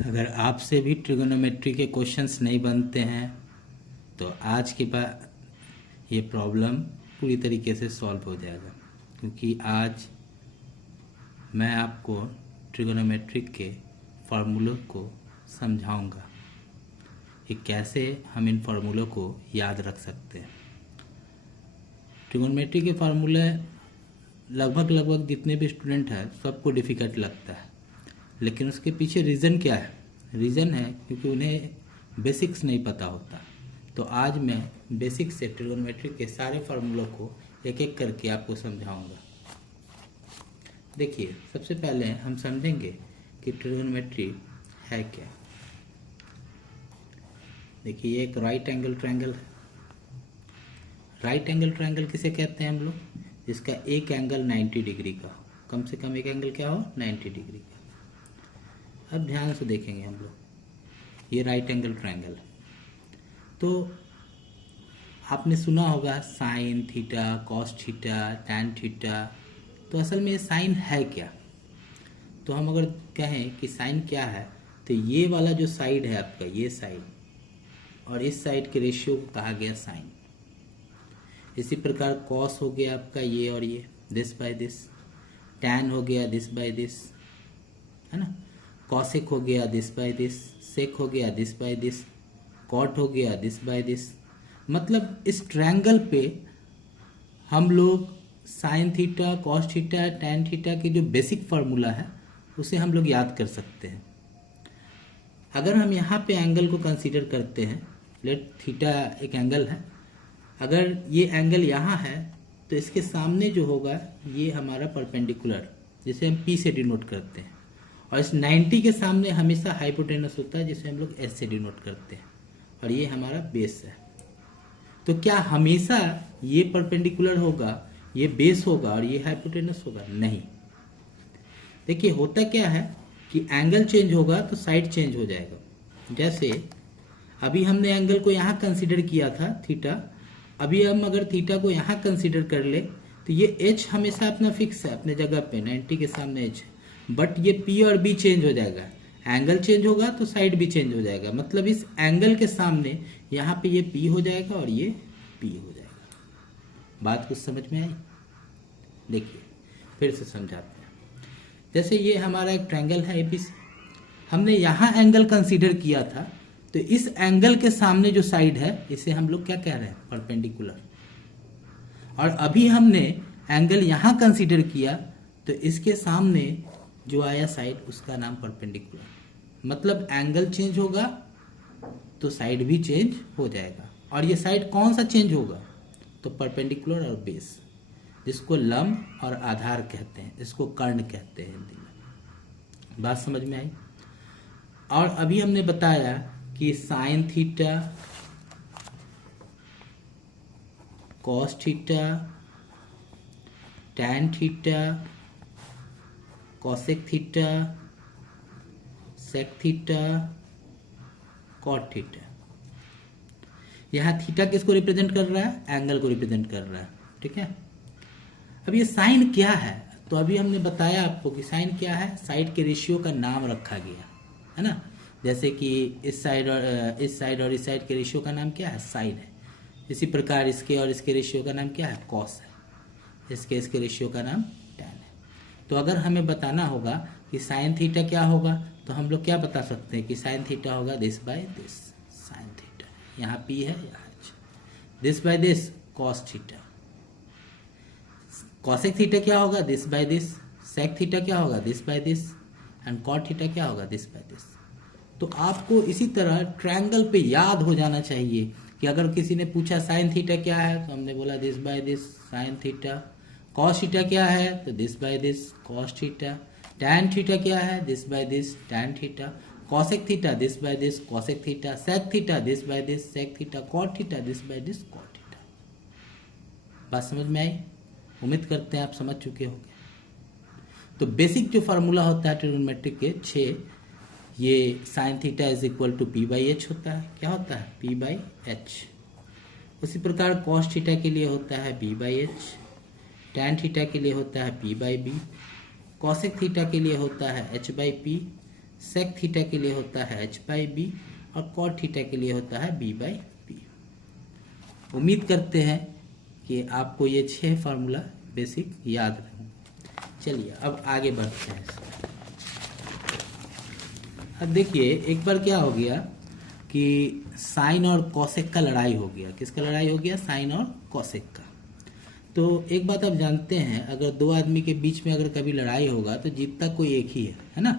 अगर आपसे भी ट्रिगोनोमेट्री के क्वेश्चंस नहीं बनते हैं तो आज के बाद ये प्रॉब्लम पूरी तरीके से सॉल्व हो जाएगा, क्योंकि आज मैं आपको ट्रिगोनोमेट्रिक के फार्मूलों को समझाऊंगा कि कैसे हम इन फार्मूलों को याद रख सकते हैं। ट्रिगोनोमेट्री के फार्मूले लगभग जितने भी स्टूडेंट हैं सबको डिफ़िकल्ट लगता है, लेकिन उसके पीछे रीज़न क्या है? रीज़न है क्योंकि उन्हें बेसिक्स नहीं पता होता। तो आज मैं बेसिक्स से ट्रिगोनोमेट्री के सारे फार्मूलों को एक एक करके आपको समझाऊंगा। देखिए, सबसे पहले हम समझेंगे कि ट्रिगोनोमेट्री है क्या। देखिए, ये एक राइट एंगल ट्रायंगल है। राइट एंगल ट्रायंगल किसे कहते हैं हम लोग? जिसका एक एंगल 90 डिग्री का हो, कम से कम एक एंगल क्या हो? 90 डिग्री का। अब ध्यान से देखेंगे हम लोग, ये राइट एंगल ट्रायंगल है। तो आपने सुना होगा sign theta, cos theta, tan theta. तो असल में ये साइन है क्या? तो हम अगर कहें कि साइन क्या है, तो ये वाला जो साइड है आपका, ये साइड और इस साइड के रेशियो को कहा गया साइन। इसी प्रकार कॉस हो गया आपका ये और ये, दिस बाय दिस। टैन हो गया दिस बाय दिस, है ना। कॉसेक हो गया दिस बाय दिस। सेक हो गया दिस बाय दिस। कॉट हो गया दिस बाय दिस। मतलब इस ट्रायंगल पे हम लोग sign theta, cos theta, tan theta के जो बेसिक फार्मूला है उसे हम लोग याद कर सकते हैं। अगर हम यहाँ पे एंगल को कंसीडर करते हैं, लेट थीटा एक एंगल है, अगर ये एंगल यहाँ है तो इसके सामने जो होगा ये हमारा परपेंडिकुलर, जिसे हम P से डिनोट करते हैं, और इस 90 के सामने हमेशा हाइपोटेनस होता है जिसे हम लोग S से डिनोट करते हैं, और ये हमारा बेस है। तो क्या हमेशा ये परपेंडिकुलर होगा, ये बेस होगा और ये हाइपोटेनस होगा? नहीं। देखिए, होता क्या है कि एंगल चेंज होगा तो साइड चेंज हो जाएगा। जैसे अभी हमने एंगल को यहाँ कंसीडर किया था थीटा, अभी हम अगर थीटा को यहाँ कंसीडर कर ले तो ये h हमेशा अपना फिक्स है अपने जगह पे, 90 के सामने h है, बट ये p और b चेंज हो जाएगा। एंगल चेंज होगा तो साइड भी चेंज हो जाएगा। मतलब इस एंगल के सामने यहाँ पे ये p हो जाएगा और ये p हो जाएगा। बात कुछ समझ में आई? देखिए, फिर से समझाते हैं। जैसे ये हमारा एक ट्रायंगल है ABC, हमने यहाँ एंगल कंसीडर किया था, तो इस एंगल के सामने जो साइड है इसे हम लोग क्या कह रहे हैं? परपेंडिकुलर। और अभी हमने एंगल यहाँ कंसीडर किया तो इसके सामने जो आया साइड उसका नाम परपेंडिकुलर। मतलब एंगल चेंज होगा तो साइड भी चेंज हो जाएगा। और ये साइड कौन सा चेंज होगा? तो परपेंडिकुलर और बेस, जिसको लंब और आधार कहते हैं, इसको कर्ण कहते हैं हिंदी में। बात समझ में आई? और अभी हमने बताया कि sine theta, cos theta, tan theta, cosec theta, sec theta, cot theta. यहाँ थीटा किसको रिप्रेजेंट कर रहा है? एंगल को रिप्रेजेंट कर रहा है। ठीक है। अब ये साइन क्या है? तो अभी हमने बताया आपको कि साइन क्या है, साइड के रेशियो का नाम रखा गया है ना। जैसे कि इस साइड और इस साइड के रेशियो का नाम क्या है? साइन है। इसी प्रकार इसके और इसके रेशियो का नाम क्या है? कॉस है। इसके रेशियो का नाम टैन है। तो अगर हमें बताना होगा कि साइन थीटा क्या होगा, तो हम लोग क्या बता सकते हैं कि साइन थीटा होगा this by this. Sine theta यहाँ P है, यहाँ H। This by this cos theta. Cosec theta क्या होगा? This by this. Sec theta क्या होगा? This by this. And cot theta क्या होगा? This by this. तो आपको इसी तरह ट्रायंगल पे याद हो जाना चाहिए कि अगर किसी ने पूछा साइन थीटा क्या है, तो हमने बोला this by this sine theta. Cos theta क्या है? तो this by this cos theta. Tan theta क्या है? This by this tan theta. Cosec theta this by this cosec theta. Sec theta this by this sec theta. Cot theta this by this cot theta. बात समझ में आई? उम्मीद करते हैं आप समझ चुके होंगे। तो बेसिक जो फार्मूला होता है ट्रिगोनोमेट्रिक के 6, ये sine theta is equal to P by H होता है। क्या होता है? P by H। उसी प्रकार कॉस थीटा के लिए होता है B by H। Tan theta के लिए होता है P by B। Cosec theta के लिए होता है H by P। Sec theta के लिए होता है h बाई बी और कॉट थीटा के लिए होता है b बाई बी। उम्मीद करते हैं कि आपको ये 6 फार्मूला बेसिक याद रहेंगे। चलिए अब आगे बढ़ते हैं। अब देखिए एक बार क्या हो गया कि साइन और कॉसेक का लड़ाई हो गया। किसका लड़ाई हो गया? साइन और कॉसेक का। तो एक बात आप जानते हैं, अगर दो आदमी के बीच में अगर कभी लड़ाई होगा तो जीतता कोई एक ही है ना।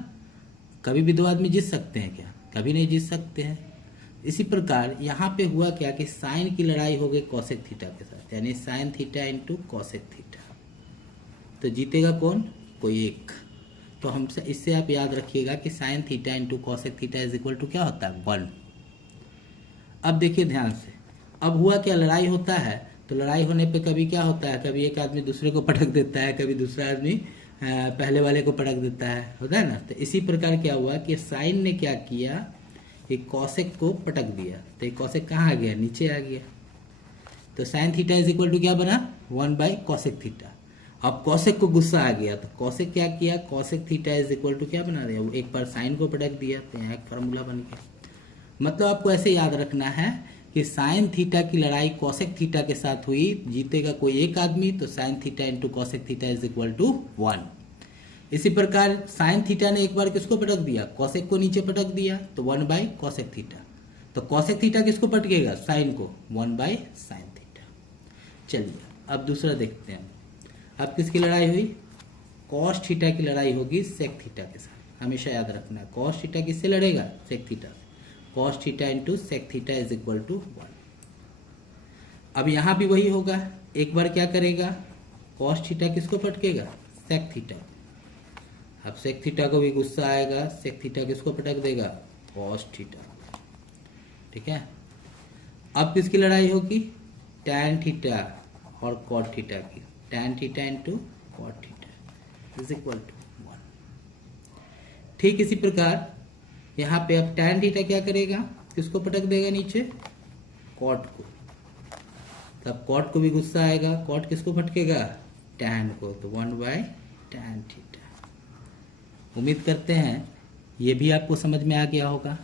कभी भी दो आदमी जीत सकते हैं क्या? कभी नहीं जीत सकते हैं। इसी प्रकार यहाँ पे हुआ क्या कि साइन की लड़ाई हो गई कॉसेक थीटा के साथ, यानी sign theta into cosec theta. तो जीतेगा कौन? कोई एक। तो हमसे इससे आप याद रखिएगा कि sine theta into cosec theta is equal to क्या होता है? 1। अब देखिए ध्यान से, अब हुआ क्या, लड़ाई होता है तो लड़ाई होने पे कभी क्या होता है, कभी एक आदमी दूसरे को पटक देता है, कभी दूसरा आदमी पहले वाले को पटक देता है, होता है ना। तो इसी प्रकार क्या हुआ कि साइन ने क्या किया, एक कॉसेक को पटक दिया। तो एक कॉसेक कहाँ आ गया? नीचे आ गया। तो sine theta is equal to क्या बना? 1 बाई कॉसेक थीटा। अब कॉसेक को गुस्सा आ गया तो कॉसेक क्या किया, cosec theta is equal to क्या बना दिया? एक बार साइन को पटक दिया, तो यहाँ एक फार्मूला बन गया। मतलब आपको ऐसे याद रखना है कि साइन थीटा की लड़ाई कॉसेक थीटा के साथ हुई, जीतेगा कोई एक आदमी, तो sine theta into cosec theta is equal to 1। इसी प्रकार साइन थीटा ने एक बार किसको पटक दिया? कॉसेक को नीचे पटक दिया, तो 1 बाई कॉसेक थीटा। तो कॉसेक थीटा किसको पटकेगा? साइन को, 1 बाई साइन थीटा। चलिए अब दूसरा देखते हैं। अब किसकी लड़ाई हुई? कॉस थीटा की लड़ाई होगी सेक थीटा के साथ। हमेशा याद रखना है, कॉस थीटा किससे लड़ेगा? सेक थीटा से। Cos theta into sec theta is equal to 1। अब यहाँ भी वही होगा, एक बार क्या करेगा, कॉस थीटा किसको पटकेगा? Sec theta. अब सेक थीटा को भी गुस्सा आएगा, सेक थीटा किसको पटक देगा? Cos theta. ठीक है। अब किसकी लड़ाई होगी? टैन थीटा और कॉट थीटा की। Tan theta into cot theta is equal to 1। ठीक इसी प्रकार यहाँ पे अब टैन थीटा क्या करेगा? किसको पटक देगा नीचे? कॉट को। तब कॉट को भी गुस्सा आएगा, कॉट किसको फटकेगा? टैन को, तो 1 बाय टैन थीटा। उम्मीद करते हैं ये भी आपको समझ में आ गया होगा।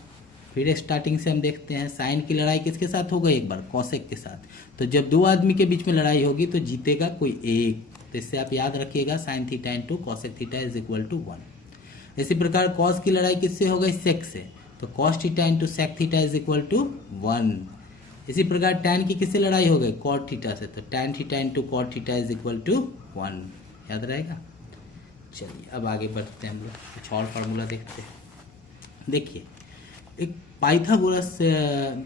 फिर स्टार्टिंग से हम देखते हैं, साइन की लड़ाई किसके साथ होगा? एक बार कॉसेक के साथ। तो जब दो आदमी के बीच में लड़ाई होगी तो जीतेगा कोई एक। तो इससे आप याद रखिएगा, sine theta into cosec theta is equal to 1। इसी प्रकार कॉस की लड़ाई किससे हो गई? सेक से। तो cos theta into sec theta is equal to 1। इसी प्रकार टैन की किससे लड़ाई हो गई? कॉट थीटा से। तो tan theta into cot theta is equal to 1। याद रहेगा। चलिए अब आगे बढ़ते हैं, हम लोग कुछ और फार्मूला देखते हैं। देखिए एक पाइथागोरस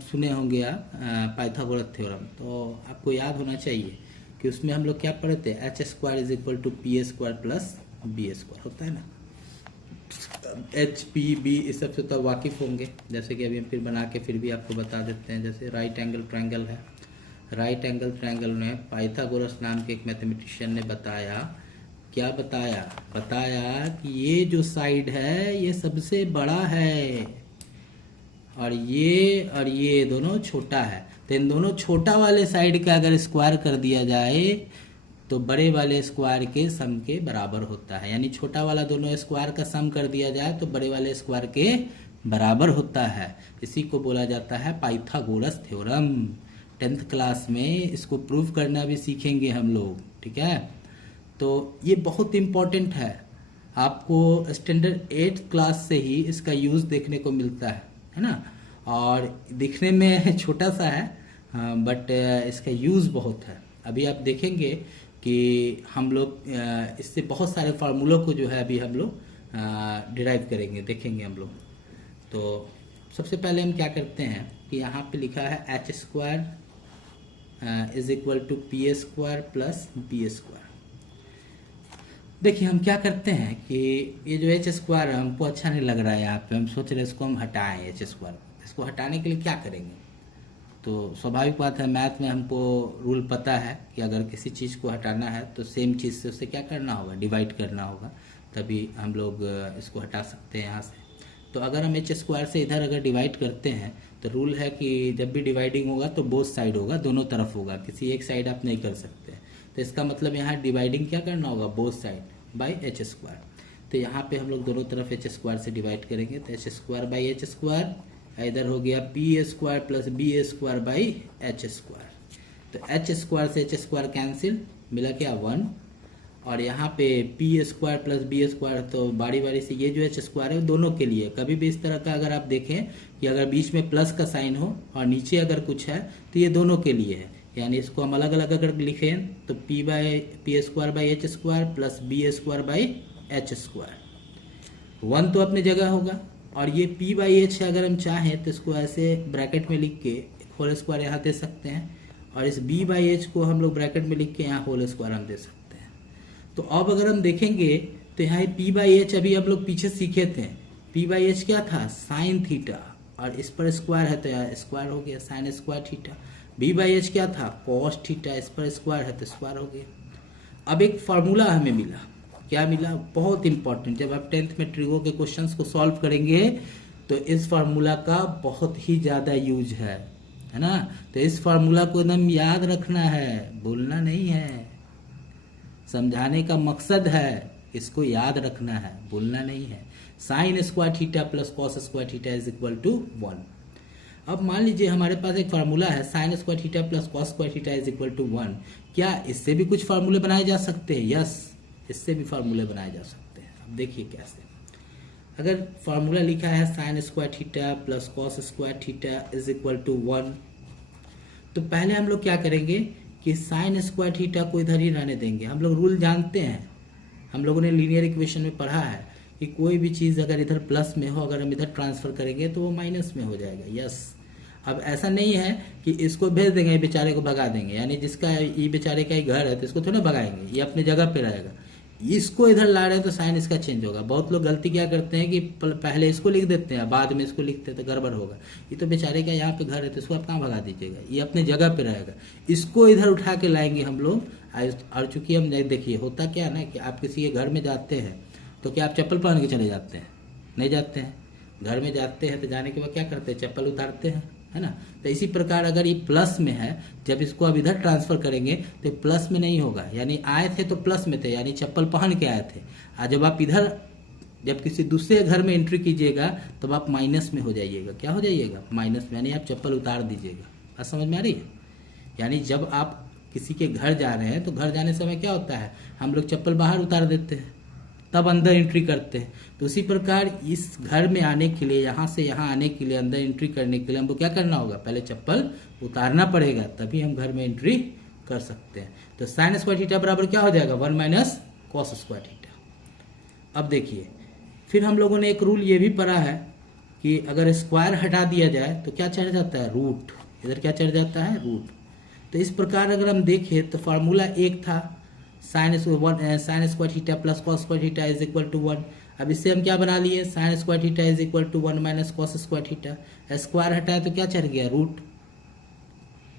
सुने होंगे आप, पाइथागोरस थ्योरम। तो आपको याद होना चाहिए कि उसमें हम लोग क्या पढ़े थे? H square is equal to P square plus B square, होता है ना। एच पी बी इस सब से तो वाकिफ़ होंगे। जैसे कि अभी हम फिर बना के फिर भी आपको बता देते हैं। जैसे राइट एंगल ट्रायंगल है, राइट एंगल ट्रायंगल में पाइथागोरस नाम के एक मैथमेटिशियन ने बताया, क्या बताया? बताया कि ये जो साइड है ये सबसे बड़ा है और ये दोनों छोटा है। तो इन दोनों छोटा वाले साइड का अगर स्क्वायर कर दिया जाए तो बड़े वाले स्क्वायर के सम के बराबर होता है। यानी छोटा वाला दोनों स्क्वायर का सम कर दिया जाए तो बड़े वाले स्क्वायर के बराबर होता है। इसी को बोला जाता है पाइथागोरस थ्योरम। 10th क्लास में इसको प्रूव करना भी सीखेंगे हम लोग, ठीक है। तो ये बहुत इम्पोर्टेंट है, आपको स्टैंडर्ड 8th क्लास से ही इसका यूज़ देखने को मिलता है ना। और दिखने में छोटा सा है, बट इसका यूज़ बहुत है। अभी आप देखेंगे कि हम लोग इससे बहुत सारे फार्मूलों को जो है अभी हम लोग डिराइव करेंगे, देखेंगे हम लोग। तो सबसे पहले हम क्या करते हैं कि यहाँ पे लिखा है H square is equal to P square plus B square. देखिए हम क्या करते हैं कि ये जो एच स्क्वायर है हमको अच्छा नहीं लग रहा है यहाँ पे, हम सोच रहे हैं इसको हम हटाएं एच स्क्वायर। इसको हटाने के लिए क्या करेंगे? तो स्वाभाविक बात है, मैथ में हमको रूल पता है कि अगर किसी चीज़ को हटाना है तो सेम चीज़ से उसे क्या करना होगा? डिवाइड करना होगा, तभी हम लोग इसको हटा सकते हैं यहाँ से। तो अगर हम एच स्क्वायर से इधर अगर डिवाइड करते हैं तो रूल है कि जब भी डिवाइडिंग होगा तो बोथ साइड होगा, दोनों तरफ होगा, किसी एक साइड आप नहीं कर सकते। तो इसका मतलब यहाँ डिवाइडिंग क्या करना होगा? Both side by H square. तो यहाँ पे हम लोग दोनों तरफ एच स्क्वायर से डिवाइड करेंगे, तो H square by H square, इधर हो गया P square plus B square by H square. तो एच स्क्वायर से एच स्क्वायर कैंसिल, मिला क्या 1, और यहाँ पे P square plus B square, तो बारी बारी से ये जो एच स्क्वायर है वो दोनों के लिए। कभी भी इस तरह का अगर आप देखें कि अगर बीच में प्लस का साइन हो और नीचे अगर कुछ है तो ये दोनों के लिए है, यानी इसको हम अलग अलग अगर लिखें तो P square by H square plus B square by H square. 1 तो अपनी जगह होगा, और ये p बाई एच अगर हम चाहें तो इसको ऐसे ब्रैकेट में लिख के होल स्क्वायर यहाँ दे सकते हैं, और इस b बाई एच को हम लोग ब्रैकेट में लिख के यहाँ होल स्क्वायर हम दे सकते हैं। तो अब अगर हम देखेंगे तो यहाँ p बाई एच अभी हम लोग पीछे सीखे थे, p बाई एच क्या था साइन थीटा, और इस पर स्क्वायर है तो यहाँ स्क्वायर हो गया sign square theta. b by H क्या था कॉस थीटा, इस पर स्क्वायर है तो स्क्वायर हो गया। अब एक फार्मूला हमें मिला, क्या मिला, बहुत इंपॉर्टेंट, जब आप 10th में ट्रिगो के क्वेश्चंस को सॉल्व करेंगे तो इस फार्मूला का बहुत ही ज़्यादा यूज है ना। तो इस फार्मूला को एकदम याद रखना है, भूलना नहीं है, समझाने का मकसद है, इसको याद रखना है, भूलना नहीं है। Sine square theta plus cos square theta is equal to 1। अब मान लीजिए हमारे पास एक फार्मूला है sine square theta plus cos square theta is equal to 1। क्या इससे भी कुछ फार्मूले बनाए जा सकते हैं? यस, इससे भी फार्मूले बनाए जा सकते हैं। अब देखिए कैसे, अगर फार्मूला लिखा है sine square theta plus cos square theta is equal to 1, तो पहले हम लोग क्या करेंगे कि साइन स्क्वायर थीटा को इधर ही रहने देंगे। हम लोग रूल जानते हैं, हम लोगों ने लीनियर इक्वेशन में पढ़ा है कि कोई भी चीज़ अगर इधर प्लस में हो, अगर हम इधर ट्रांसफर करेंगे तो वो माइनस में हो जाएगा। यस, अब ऐसा नहीं है कि इसको भेज देंगे बेचारे को भगा देंगे, यानी जिसका ये बेचारे का ही घर है तो इसको थोड़ा भगाएंगे, ये अपने जगह पे रहेगा। इसको इधर ला रहे हैं तो साइन इसका चेंज होगा। बहुत लोग गलती क्या करते हैं कि पहले इसको लिख देते हैं बाद में इसको लिखते हैं तो गड़बड़ होगा। ये तो बेचारे का यहाँ पे घर है तो इसको आप कहाँ भगा दीजिएगा, ये अपने जगह पे रहेगा। इसको इधर उठा के लाएंगे हम लोग। और चूंकि हम देखिए होता क्या है ना कि आप किसी के घर में जाते हैं तो क्या आप चप्पल पहन के चले जाते हैं? नहीं जाते हैं। घर में जाते हैं तो जाने के बाद क्या करते हैं, चप्पल उतारते हैं, है ना। तो इसी प्रकार अगर ये प्लस में है, जब इसको अब इधर ट्रांसफर करेंगे तो प्लस में नहीं होगा, यानी आए थे तो प्लस में थे, यानी चप्पल पहन के आए थे। और जब आप इधर जब किसी दूसरे घर में एंट्री कीजिएगा तब आप माइनस में हो जाइएगा। क्या हो जाइएगा? माइनस में, यानी आप चप्पल उतार दीजिएगा। बात समझ में आ रही है? यानी जब आप किसी के घर जा रहे हैं तो घर जाने समय क्या होता है, हम लोग चप्पल बाहर उतार देते हैं तब अंदर एंट्री करते हैं। तो उसी प्रकार इस घर में आने के लिए, यहाँ से यहाँ आने के लिए, अंदर एंट्री करने के लिए हमको क्या करना होगा, पहले चप्पल उतारना पड़ेगा, तभी हम घर में एंट्री कर सकते हैं। तो साइन स्क्वायर थीटा बराबर क्या हो जाएगा, 1 माइनस कॉस स्क्वायर थीटा। अब देखिए, फिर हम लोगों ने एक रूल ये भी पढ़ा है कि अगर स्क्वायर हटा दिया जाए तो क्या चढ़ जाता है, रूट। इधर क्या चढ़ जाता है, रूट। तो इस प्रकार अगर हम देखें तो फार्मूला एक था sine square theta plus cos square theta is equal to 1। अब इससे हम क्या बना लिए, sine square theta is equal to 1 minus cos square theta. Square हटाया तो क्या चढ़ गया, रूट।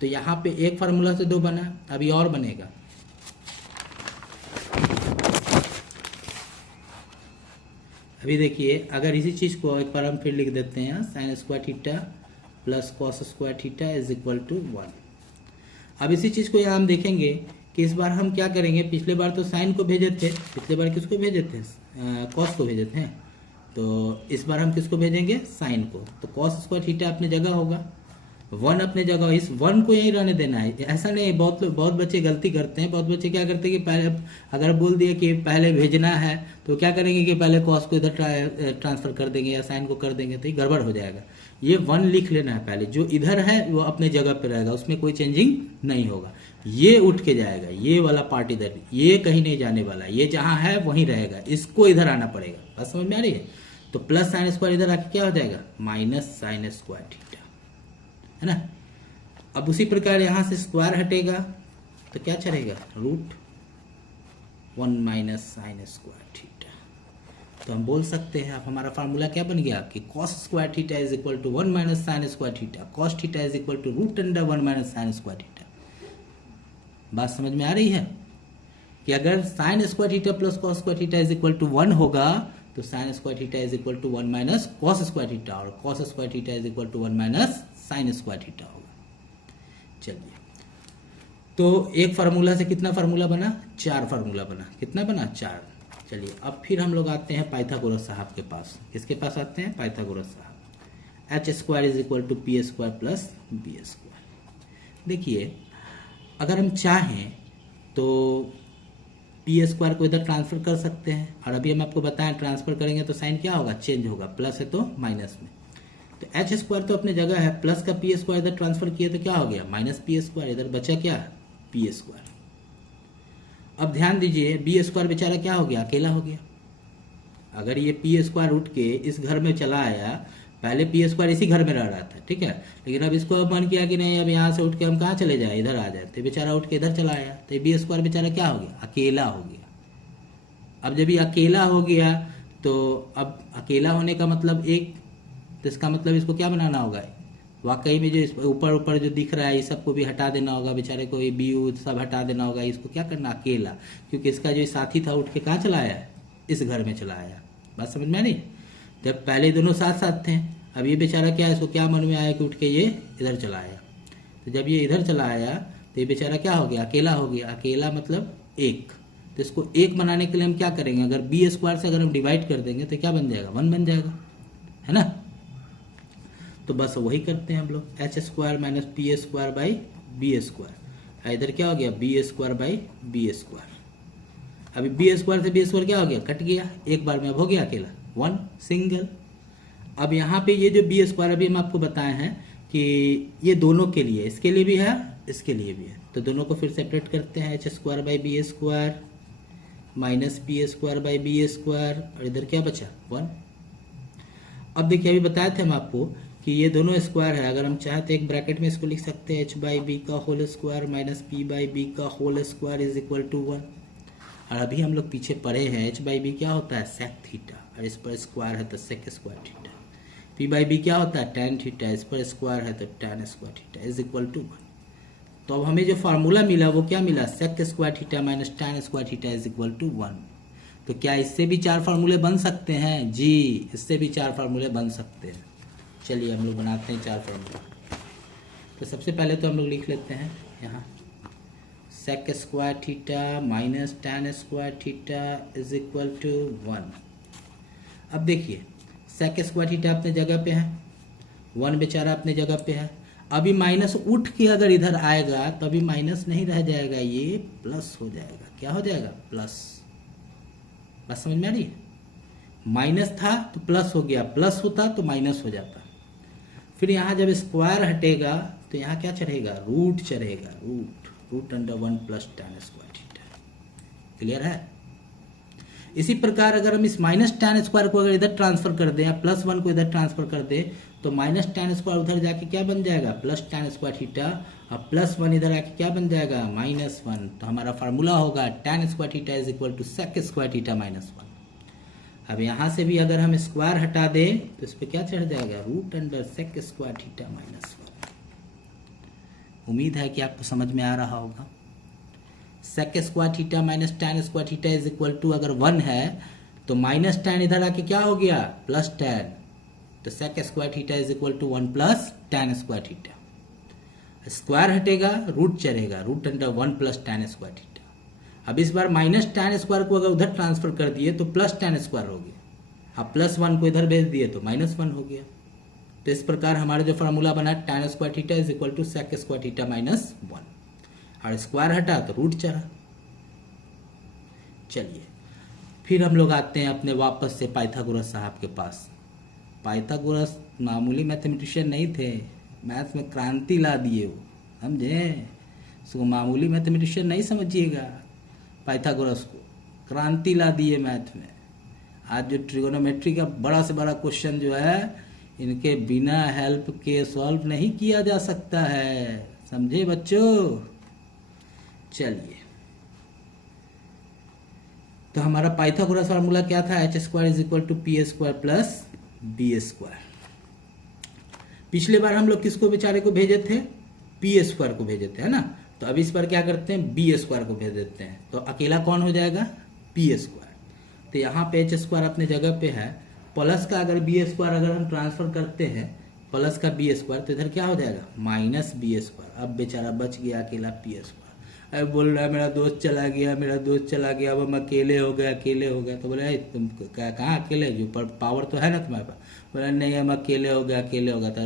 तो यहाँ पे एक फार्मूला से 2 बना, अभी और बनेगा। अभी देखिए, अगर इसी चीज़ को एक बार हम फिर लिख देते हैं, sine square theta plus cos square theta is equal to 1। अब इसी चीज़ को यहाँ हम देखेंगे कि इस बार हम क्या करेंगे, पिछले बार तो साइन को भेजे थे, पिछले बार किसको भेजे थे, कॉस को भेजे थे। तो इस बार हम किसको भेजेंगे, साइन को। तो कॉस स्क्वायर थीटा अपने जगह होगा, 1 अपने जगह, इस 1 को यहीं रहने देना है। ऐसा नहीं, बहुत बच्चे गलती करते हैं। बहुत बच्चे क्या करते हैं कि पहले अगर बोल दिए कि पहले भेजना है तो क्या करेंगे कि पहले कॉस को इधर ट्रांसफर कर देंगे या साइन को कर देंगे, तो ये गड़बड़ हो जाएगा। ये 1 लिख लेना है पहले, जो इधर है वो अपने जगह पे रहेगा, उसमें कोई चेंजिंग नहीं होगा। ये उठ के जाएगा, ये वाला पार्ट इधर, ये कहीं नहीं जाने वाला, ये जहाँ है वहीं रहेगा, इसको इधर आना पड़ेगा। बात समझ में आ रही है? तो प्लस साइन स्क्वायर इधर आके क्या हो जाएगा, माइनस साइन स्क्वायर थीटा, है ना। अब उसी प्रकार यहाँ से स्क्वायर हटेगा तो क्या चलेगा, root 1 minus sine square theta. तो हम बोल सकते हैं, आप हमारा फार्मूला क्या बन गया आपकी, cos square theta is equal to 1 minus sine square theta, cos theta is equal to root under 1 minus sine square theta. बात समझ में आ रही है कि अगर sine square theta plus cos square theta is equal to 1 होगा तो sine square theta is equal to 1 minus cos square theta, और cos square theta is equal to 1 minus sine square theta होगा। चलिए, तो एक फार्मूला से कितना formula बना, 4 फार्मूला बना। कितना बना, 4। चलिए अब फिर हम लोग आते हैं पाइथागोरस साहब के पास। किसके पास आते हैं? पाइथागोरस साहब। H square is equal to P square plus B square. देखिए अगर हम चाहें तो पी स्क्वायर को इधर ट्रांसफर कर सकते हैं, और अभी हम आपको बताएं ट्रांसफर करेंगे तो साइन क्या होगा? चेंज होगा, प्लस है तो माइनस में। तो एच स्क्वायर तो अपने जगह है, प्लस का पी स्क्वायर इधर ट्रांसफर किए तो क्या हो गया? Minus P square. इधर बचा क्या? P square. अब ध्यान दीजिए बी स्क्वायर बेचारा क्या हो गया? अकेला हो गया। अगर ये पी स्क्वायर उठ के इस घर में चला आया, पहले पी स्क्वायर इसी घर में रह रहा था, ठीक है, लेकिन अब इसको मन किया कि नहीं अब यहाँ से उठ के हम कहाँ चले जाए? इधर आ जाए। तो बेचारा उठ के इधर चला आया, तो बी स्क्वायर बेचारा क्या हो गया? अकेला हो गया। अब जब ये अकेला हो गया तो अब अकेला होने का मतलब एक, तो इसका मतलब इसको क्या बनाना होगा? वाकई में जो ऊपर ऊपर जो दिख रहा है ये सबको भी हटा देना होगा, बेचारे को ये बी यू सब हटा देना होगा। इसको क्या करना? अकेला, क्योंकि इसका जो साथी था उठ के कहाँ चला आया? इस घर में चला आया। बात समझ में नहीं? जब पहले दोनों साथ साथ थे, अब ये बेचारा क्या है, इसको क्या मन में आया कि उठ के ये इधर चला आया। तो जब ये इधर चला आया तो ये बेचारा क्या हो गया? अकेला हो गया। अकेला मतलब एक। तो इसको एक बनाने के लिए हम क्या करेंगे? अगर बी स्क्वायर से अगर हम डिवाइड कर देंगे तो क्या बन जाएगा? 1 बन जाएगा, है ना। तो बस वही करते हैं हम लोग, H square minus P square by B square. इधर क्या हो गया? B square by B square. अभी बी स्क्वायर से बी स्क्वायर क्या हो गया? कट गया एक बार में। अब हो गया अकेला 1 सिंगल। अब यहाँ पे ये जो बी स्क्वायर अभी हम आपको बताए हैं कि ये दोनों के लिए, इसके लिए भी है इसके लिए भी है, तो दोनों को फिर सेपरेट करते हैं। H square by B square minus P square by B square, और इधर क्या बचा? 1। अब देखिए अभी बताए थे हम आपको कि ये दोनों स्क्वायर है, अगर हम चाहें तो एक ब्रैकेट में इसको लिख सकते हैं, एच बाई बी का whole square minus P by B का whole square is equal to 1। और अभी हम लोग पीछे पढ़े हैं एच बाई बी क्या होता है? सेक थीटा, और इस पर स्क्वायर है तो sec square theta. P by B क्या होता है? टैन थीटा, इस पर स्क्वायर है तो tan square theta is equal to 1। तो अब हमें जो फार्मूला मिला वो क्या मिला? Sec square theta minus tan square theta is equal to 1। तो क्या इससे भी 4 फार्मूले बन सकते हैं? जी, इससे भी 4 फार्मूले बन सकते हैं। चलिए हम लोग बनाते हैं 4 फार्मूला। तो सबसे पहले तो हम लोग लिख लेते हैं यहाँ sec square theta minus tan square theta is equal to 1। अब देखिए सेक स्क्वायर थीटा अपने जगह पे है, 1 बेचारा अपने जगह पे है। अभी माइनस उठ के अगर इधर आएगा तो अभी माइनस नहीं रह जाएगा, ये प्लस हो जाएगा। क्या हो जाएगा? प्लस। बस समझ में आ रही है? माइनस था तो प्लस हो गया, प्लस होता तो माइनस हो जाता। फिर यहाँ जब स्क्वायर हटेगा तो यहाँ क्या चढ़ेगा? रूट चढ़ेगा, root under 1 plus tan square theta. Clear है? इसी प्रकार अगर हम इस माइनस टैन स्क्वायर को अगर इधर ट्रांसफर कर दें या प्लस 1 को इधर ट्रांसफर कर दें तो माइनस टैन स्क्वायर उधर जाके क्या बन जाएगा? प्लस टैन स्क्वायर थीटा, और प्लस 1 इधर आके क्या बन जाएगा? माइनस 1। तो हमारा फार्मूला होगा tan square theta is equal to sec square theta minus 1। अब यहाँ से भी अगर हम स्क्वायर हटा दें तो इस पर क्या चढ़ जाएगा? Root under sec square theta minus 1। उम्मीद है कि आपको समझ में आ रहा होगा। Sec square theta minus tan square theta is equal to अगर 1 है तो माइनस टैन इधर आके क्या हो गया? Plus tan. तो sec square theta is equal to 1 plus tan square theta. Square हटेगा, रूट चढ़ेगा, root under 1 plus tan square theta. अब इस बार माइनस टैन स्क्वायर को अगर उधर ट्रांसफर कर दिए तो प्लस टैन स्क्वायर हो गया। अब प्लस 1 को इधर भेज दिए तो माइनस 1 हो गया। तो इस प्रकार हमारा जो फार्मूला बना tan square theta is equal to sec square theta minus 1, और स्क्वायर हटा तो रूट चढ़ा। चलिए फिर हम लोग आते हैं अपने वापस से पाइथागोरस साहब के पास। पाइथागोरस मामूली मैथमेटिशियन नहीं थे, मैथ्स में क्रांति ला दिए वो, समझे। उसको मामूली मैथमेटिशियन नहीं समझिएगा, पाइथागोरस को क्रांति ला दिए मैथ में। आज जो ट्रिगोनोमेट्री का बड़ा से बड़ा क्वेश्चन जो है इनके बिना हेल्प के सॉल्व नहीं किया जा सकता है, समझे बच्चों। चलिए तो हमारा पाइथागोरस फार्मूला क्या था? H square is equal to P square plus B square. पिछले बार हम लोग किसको बेचारे को भेजे थे? पी स्क्वायर को भेजे थे, है ना। तो अब इस बार क्या करते हैं? बी स्क्वायर को भेज देते हैं। तो अकेला कौन हो जाएगा? P square. तो यहाँ पे एच स्क्वायर अपने जगह पे है, प्लस का अगर बी स्क्वायर अगर हम ट्रांसफर करते हैं प्लस का बी स्क्वायर तो इधर क्या हो जाएगा? Minus B square. अब बेचारा बच गया अकेला पी स्क्वायर। अब बोल रहा है मेरा दोस्त चला गया, मेरा दोस्त चला गया, अब हम अकेले हो गए। तो बोले तुम कहाँ अकेले, जो पर पावर तो है ना तुम्हारे पास। बोला नहीं हम अकेले हो गए। तो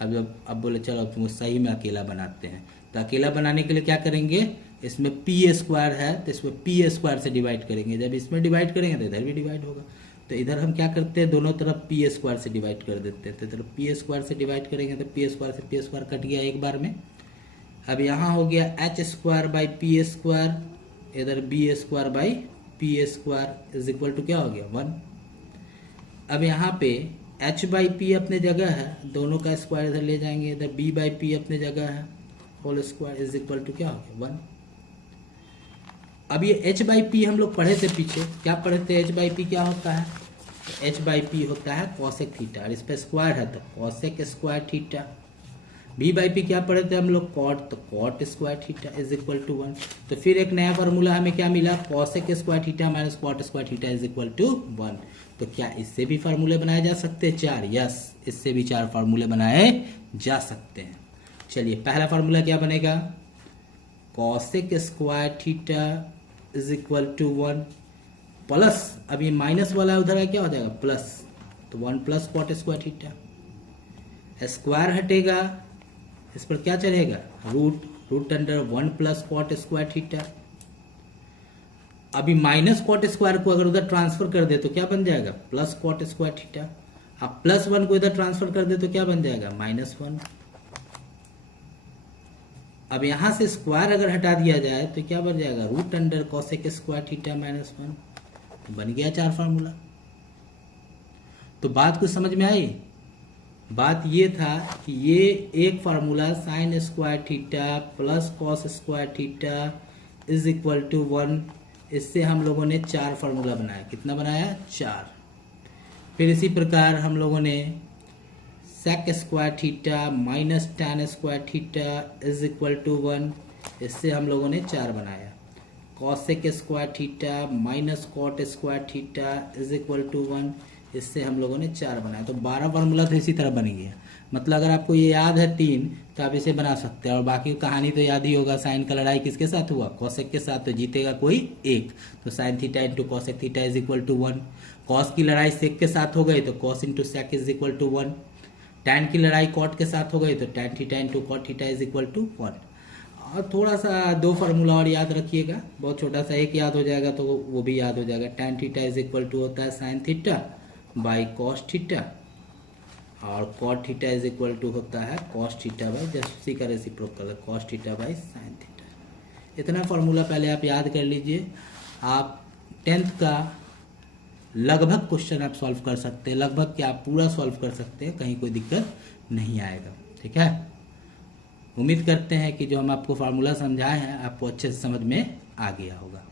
अब बोले चलो तुम सही में अकेला बनाते हैं। तो अकेला बनाने के लिए क्या करेंगे, इसमें p² है तो इसमें p² से डिवाइड करेंगे। जब इसमें डिवाइड करेंगे तो इधर भी डिवाइड होगा। तो इधर हम क्या करते हैं, दोनों तरफ p² से डिवाइड कर देते हैं। तो इधर p² से डिवाइड करेंगे तो p² से p² कट गया एक बार में। अब यहाँ हो गया h²/p², इधर b²/p² इज इक्वल टू क्या हो गया 1। अब यहाँ पे h/p अपने जगह है, दोनों का स्क्वायर इधर ले जाएंगे, इधर b/p अपने जगह है, whole square is equal to क्या हो गया 1। अब ये h/p हम लोग पढ़े थे पीछे, क्या पढ़े थे, h/p क्या होता है, h/p होता है cosec थीटा, और इस पर स्क्वायर है तो cosec स्क्वायर थीटा। b/p क्या पढ़े थे हम लोग, cot, तो cot square theta is equal to 1। तो फिर एक नया फार्मूला हमें क्या मिला, cosec square theta minus cot square theta is equal to 1। तो क्या इससे भी फार्मूले बनाए जा सकते हैं 4, यस, इससे भी 4 फार्मूले बनाए जा सकते हैं। चलिए पहला फार्मूला क्या बनेगा, cosec square theta is equal to 1 plus, अब ये माइनस वाला उधर है क्या हो जाएगा प्लस, तो 1 plus cot square theta, square हटेगा, इस पर क्या चलेगा root under 1 plus cot square theta. अभी माइनस cot स्क्वायर को अगर उधर ट्रांसफर कर दे तो क्या बन जाएगा प्लस cot स्क्वायर थीटा। अब प्लस 1 को इधर ट्रांसफर कर दे तो क्या बन जाएगा -1। अब यहां से स्क्वायर अगर हटा दिया जाए तो क्या बन जाएगा root under cosec square theta -1। तो बन गया 4 फार्मूला। तो बात कुछ समझ में आई। बात ये था कि ये एक formula sine square theta plus cos square theta is equal to 1, इससे हम लोगों ने 4 फार्मूला बनाया। कितना बनाया 4। फिर इसी प्रकार हम लोगों ने sec square theta minus tan square theta is equal to 1, इससे हम लोगों ने 4 बनाया। Cosec square theta minus cot square theta is equal to 1, इससे हम लोगों ने 4 बनाया। तो 12 फार्मूला तो इसी तरह बन गया। मतलब अगर आपको ये याद है 3 तो आप इसे बना सकते हैं। और बाकी कहानी तो याद ही होगा, साइन का लड़ाई किसके साथ हुआ कॉसेक के साथ, तो जीतेगा कोई एक। तो sine theta into cosec theta is equal to 1। Cos की लड़ाई सेक के साथ हो गई तो cos into sec is equal to 1। Tan की लड़ाई कॉट के साथ हो गई तो tan theta into cot theta is equal to 1। और थोड़ा सा 2 फार्मूला और याद रखिएगा, बहुत छोटा सा, एक याद हो जाएगा तो वो भी याद हो जाएगा। Tan theta is equal to होता है sine theta by cos theta, और cot theta is equal to होता है कॉस थीटा बाई, जस्ट उसी का रेसिप्रोकल है, cos theta by sine theta. इतना फार्मूला पहले आप याद कर लीजिए। आप 10th का लगभग क्वेश्चन आप सॉल्व कर सकते हैं, लगभग क्या आप पूरा सॉल्व कर सकते हैं, कहीं कोई दिक्कत नहीं आएगा। ठीक है, उम्मीद करते हैं कि जो हम आपको फार्मूला समझाए हैं आपको अच्छे से समझ में आ गया होगा।